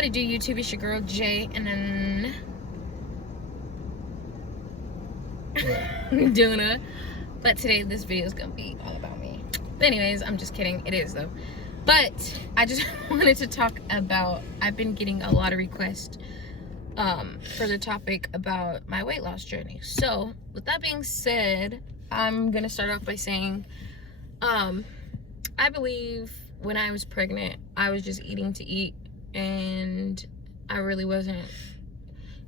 What it do, YouTube? It's your girl Jay, and then XDUNNA. But today this video is gonna be all about me. But anyways, I'm just kidding. It is though. But I just wanted to talk about. I've been getting a lot of requests for the topic about my weight loss journey. So with that being said, I'm gonna start off by saying, I believe when I was pregnant, I was just eating to eat, and I really wasn't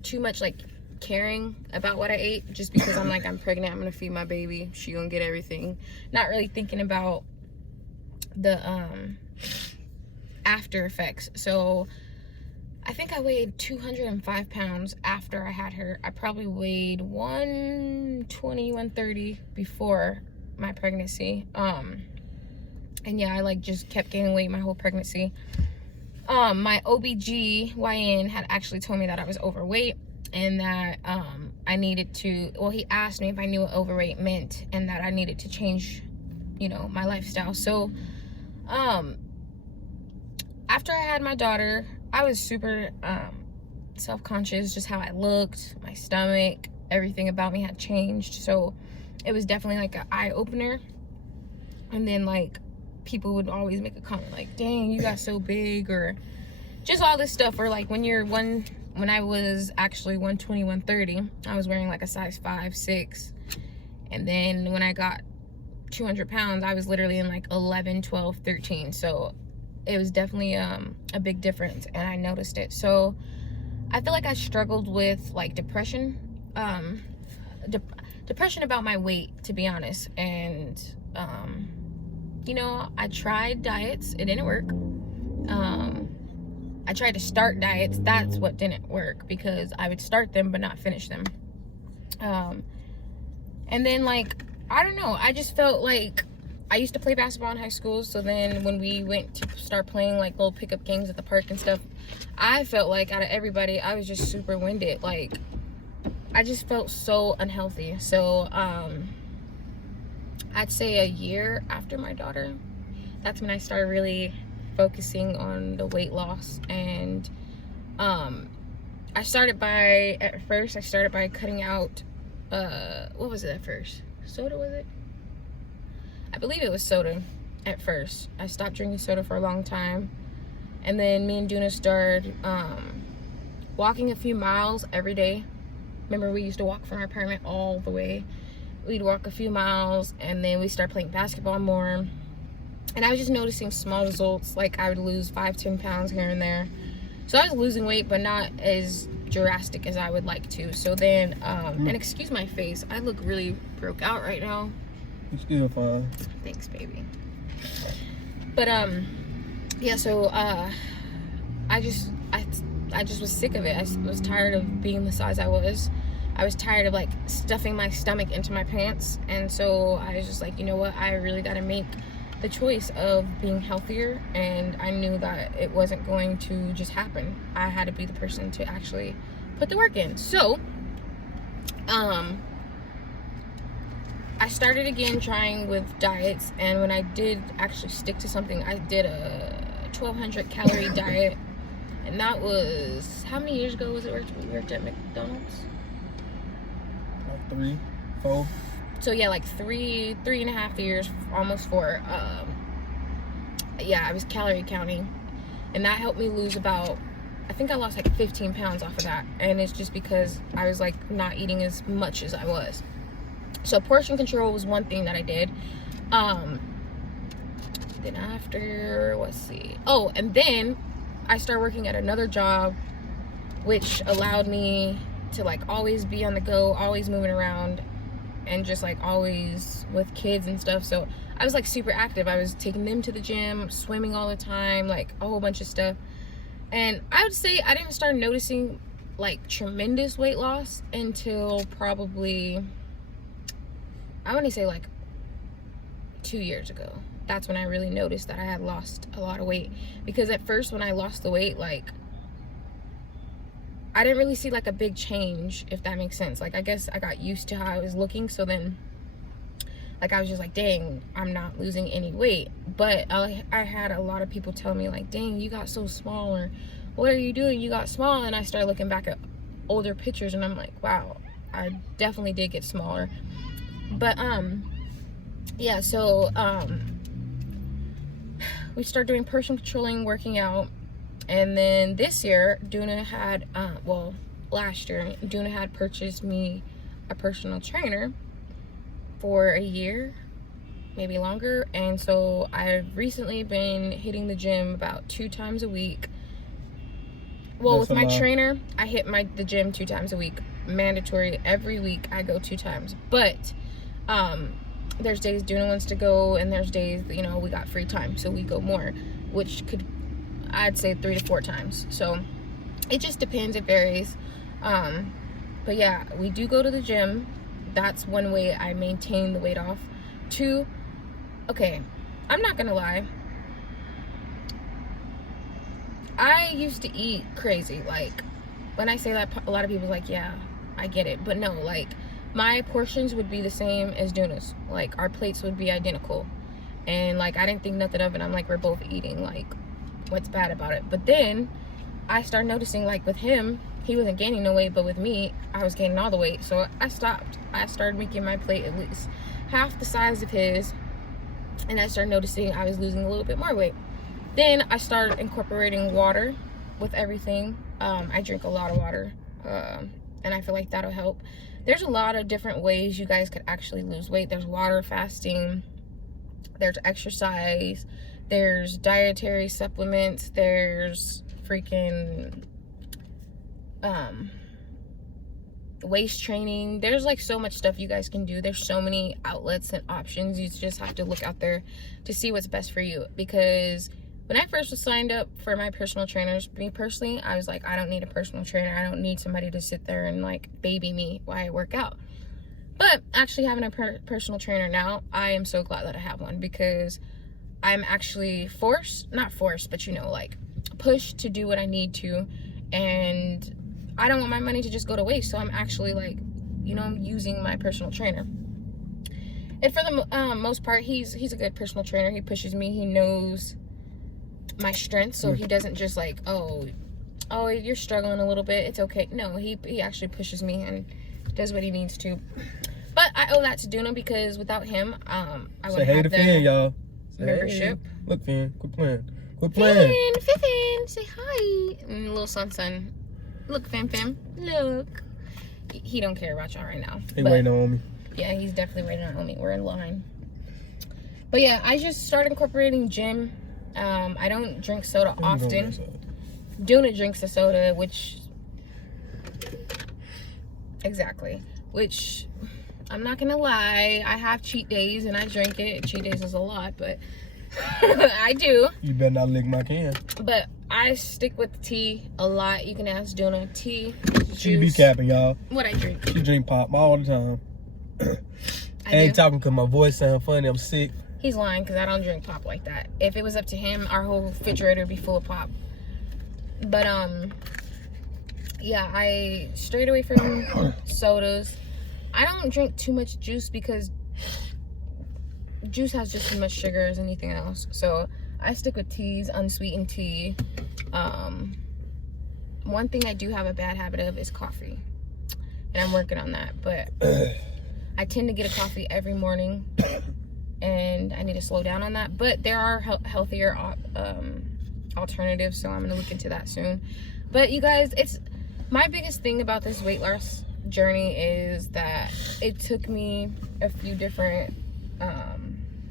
too much like caring about what I ate, just because I'm like, I'm pregnant, I'm gonna feed my baby, she gonna get everything, not really thinking about the after effects. So I think I weighed 205 pounds after I had her. I probably weighed 120, 130 before my pregnancy. And yeah, I like just kept gaining weight my whole pregnancy. My OBGYN had actually told me that I was overweight, and that I needed to, well, he asked me if I knew what overweight meant, and that I needed to change, you know, my lifestyle. So after I had my daughter, I was super self-conscious, just how I looked, my stomach, everything about me had changed. So it was definitely like an eye-opener. And then like people would always make a comment like, dang, you got so big, or just all this stuff. Or like when I was actually 120, 130, I was wearing like a size 5, 6. And then when I got 200 pounds, I was literally in like 11, 12, 13. So it was definitely a big difference, and I noticed it. So I feel like I struggled with like depression, depression about my weight, to be honest. And you know, I tried diets, it didn't work. I tried to start diets, that's what didn't work, because I would start them but not finish them. And then like, I don't know, I just felt like, I used to play basketball in high school, so then when we went to start playing like little pickup games at the park and stuff, I felt like out of everybody, I was just super winded. Like, I just felt so unhealthy. So I'd say a year after my daughter, that's when I started really focusing on the weight loss. And I started by cutting out, what was it at first? Soda, was it? I believe it was soda at first. I stopped drinking soda for a long time. And then me and Duna started walking a few miles every day. Remember, we used to walk from our apartment all the way. We'd walk a few miles, and then we started playing basketball more. And I was just noticing small results. Like, I would lose 5, 10 pounds here and there. So I was losing weight, but not as drastic as I would like to. So then, and excuse my face, I look really broke out right now. It's still fine. Thanks, baby. But yeah, so I just was sick of it. I was tired of being the size I was. I was tired of like stuffing my stomach into my pants. And so I was just like, you know what, I really got to make the choice of being healthier. And I knew that it wasn't going to just happen. I had to be the person to actually put the work in. So I started again trying with diets, and when I did actually stick to something, I did a 1,200 calorie diet, and that was, how many years ago was it we worked at McDonald's? Like 3, 4. So yeah, like 3.5 years, almost 4. Yeah, I was calorie counting, and that helped me lose about, I think I lost like 15 pounds off of that, and it's just because I was like not eating as much as I was. So portion control was one thing that I did. Then after, let's see. Oh, and then I started working at another job, which allowed me to like always be on the go, always moving around, and just like always with kids and stuff. So I was like super active. I was taking them to the gym, swimming all the time, like a whole bunch of stuff. And I would say I didn't start noticing like tremendous weight loss until probably, I want to say like 2 years ago. That's when I really noticed that I had lost a lot of weight. Because at first when I lost the weight, like, I didn't really see like a big change, if that makes sense. Like, I guess I got used to how I was looking. So then, like, I was just like, dang, I'm not losing any weight. But I had a lot of people tell me like, dang, you got so small, or what are you doing? You got small. And I started looking back at older pictures, and I'm like, wow, I definitely did get smaller. But yeah, so we started doing personal controlling, working out. And then this year, Duna had last year, Duna had purchased me a personal trainer for a year, maybe longer. And so I've recently been hitting the gym about 2 times a week. Well, with my trainer, I hit the gym 2 times a week. Mandatory. Every week I go 2 times. But there's days Duna wants to go, and there's days, you know, we got free time, so we go more, which could, I'd say 3 to 4 times. So it just depends. It varies. But yeah, we do go to the gym. That's one way I maintain the weight off. 2, okay, I'm not gonna lie, I used to eat crazy. Like, when I say that, a lot of people are like, yeah, I get it. But no, like, my portions would be the same as Duna's. Like, our plates would be identical. And, like, I didn't think nothing of it. I'm like, we're both eating. Like, what's bad about it? But then I started noticing, like, with him, he wasn't gaining no weight. But with me, I was gaining all the weight. So I stopped. I started making my plate at least half the size of his. And I started noticing I was losing a little bit more weight. Then I started incorporating water with everything. I drink a lot of water, and I feel like that'll help. There's a lot of different ways you guys could actually lose weight. There's water fasting, there's exercise, there's dietary supplements, there's freaking waist training. There's like so much stuff you guys can do. There's so many outlets and options. You just have to look out there to see what's best for you. Because when I first was signed up for my personal trainers, me personally, I was like, I don't need a personal trainer. I don't need somebody to sit there and like baby me while I work out. But actually having a personal trainer now, I am so glad that I have one, because I'm actually not forced, but you know, like pushed to do what I need to. And I don't want my money to just go to waste. So I'm actually like, you know, I'm using my personal trainer. And for the most part, he's a good personal trainer. He pushes me. He knows my strengths, so he doesn't just like, oh, you're struggling a little bit, it's okay. No, he actually pushes me and does what he needs to. But I owe that to Duna, because without him, I wouldn't have the y'all. membership. Hey. Look, Finn, quit playing. Quit playing. Finn, say hi. And little son. Look, Finn, look. He don't care about y'all right now. He waiting on me. Yeah, he's definitely waiting on me. We're in line. But yeah, I just started incorporating gym. I don't drink soda often. Duna drinks a soda, which I'm not gonna lie, I have cheat days and I drink it. Cheat days is a lot, but I do. You better not lick my can. But I stick with tea a lot. You can ask Duna. Tea, She be capping, y'all. What I drink? She drink pop all the time. I ain't talking because my voice sound funny. I'm sick. He's lying, because I don't drink pop like that. If it was up to him, our whole refrigerator would be full of pop. But yeah, I strayed away from sodas. I don't drink too much juice, because juice has just as much sugar as anything else. So I stick with teas, unsweetened tea. One thing I do have a bad habit of is coffee, and I'm working on that. But I tend to get a coffee every morning, and I need to slow down on that. But there are healthier alternatives, so I'm gonna look into that soon. But you guys, it's my biggest thing about this weight loss journey is that it took me a few different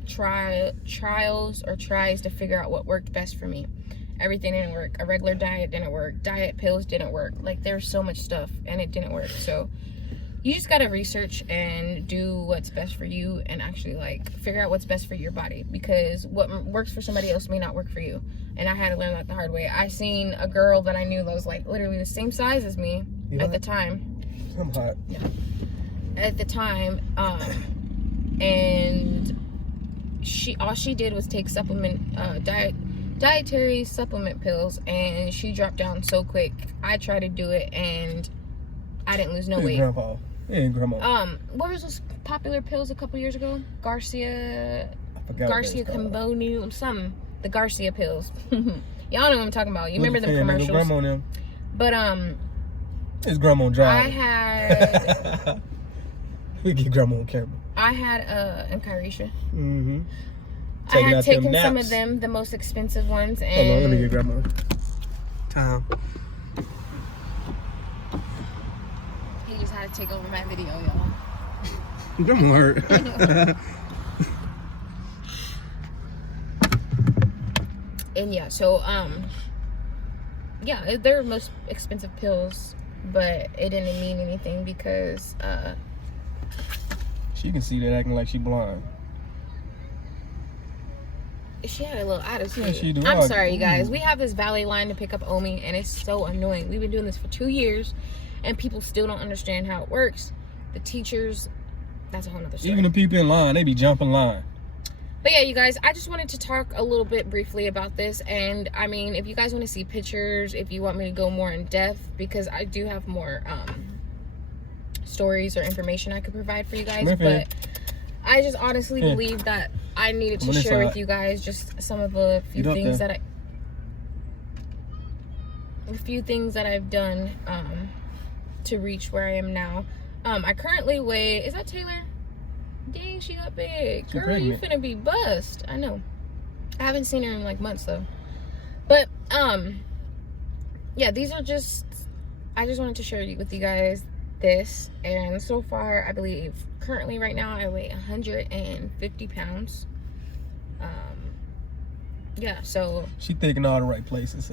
trials or tries to figure out what worked best for me. Everything didn't work. A regular diet didn't work. Diet pills didn't work. Like, there's so much stuff and it didn't work. So you just gotta research and do what's best for you, and actually like figure out what's best for your body, because what works for somebody else may not work for you. And I had to learn that the hard way. I seen a girl that I knew that was like literally the same size as me at the time. I'm hot. Yeah. At the time, and all she did was take dietary supplement pills, and she dropped down so quick. I tried to do it and I didn't lose no weight. Grandpa. Hey, grandma. What was those popular pills a couple years ago? Garcia Cambonu, something. The Garcia pills. Y'all know what I'm talking about. You remember them commercials? Grandma on them. But it's grandma on drive. I had. We get grandma on camera. I had and Kyrisha. Mm-hmm. I had taken some of them, the most expensive ones, and. Hold on, let me get grandma. Time. He just had to take over my video, y'all. Grandma hurt. And yeah, so yeah, they're most expensive pills, but it didn't mean anything because she can see that acting like she blind. She had a little attitude. Yeah, she do. I'm sorry, you guys. We have this valet line to pick up Omi, and it's so annoying. We've been doing this for 2 years, and people still don't understand how it works. The teachers, that's a whole nother story. Even the people in line, they be jumping line. But yeah, you guys, I just wanted to talk a little bit briefly about this. And I mean, if you guys want to see pictures, if you want me to go more in depth, because I do have more stories or information I could provide for you guys. But I just honestly believe that I needed to share with you guys just some of the few things that I've done to reach where I am now. I currently weigh, is that Taylor? Dang, she got big. Girl, pregnant. You finna be bust. I know. I haven't seen her in like months though. But yeah, these are just, I just wanted to share with you guys this. And so far, I believe currently right now I weigh 150 pounds. Yeah, so she thinking all the right places.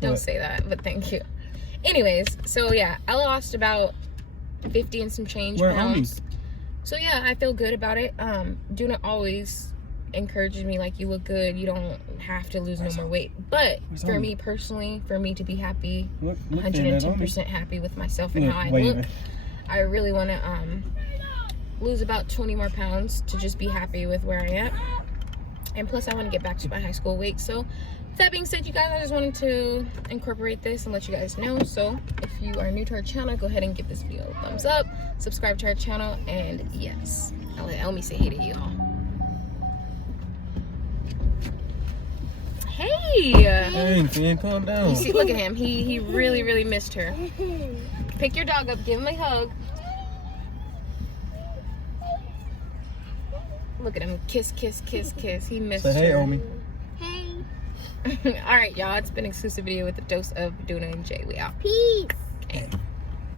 Don't say that, but thank you. Anyways, so yeah, I lost about 50 and some change pounds. So yeah, I feel good about it. DUNNA always encourages me, like, you look good, you don't have to lose no more weight. But for me personally, for me to be happy, 110% happy with myself and how I look, I really want to lose about 20 more pounds to just be happy with where I am. And plus I want to get back to my high school weight. So that being said, you guys, I just wanted to incorporate this and let you guys know. So if you are new to our channel, go ahead and give this video a thumbs up, subscribe to our channel, and yes, I'll let Elmi say hey to y'all. Hey! Hey, calm down. You see, look at him. He really missed her. Pick your dog up, give him a hug. Look at him, kiss, kiss, kiss, kiss. He missed her. Say hey, Omi. All right, y'all, it's been an exclusive video with a dose of DUNNA and Jay. We out. Peace. Okay.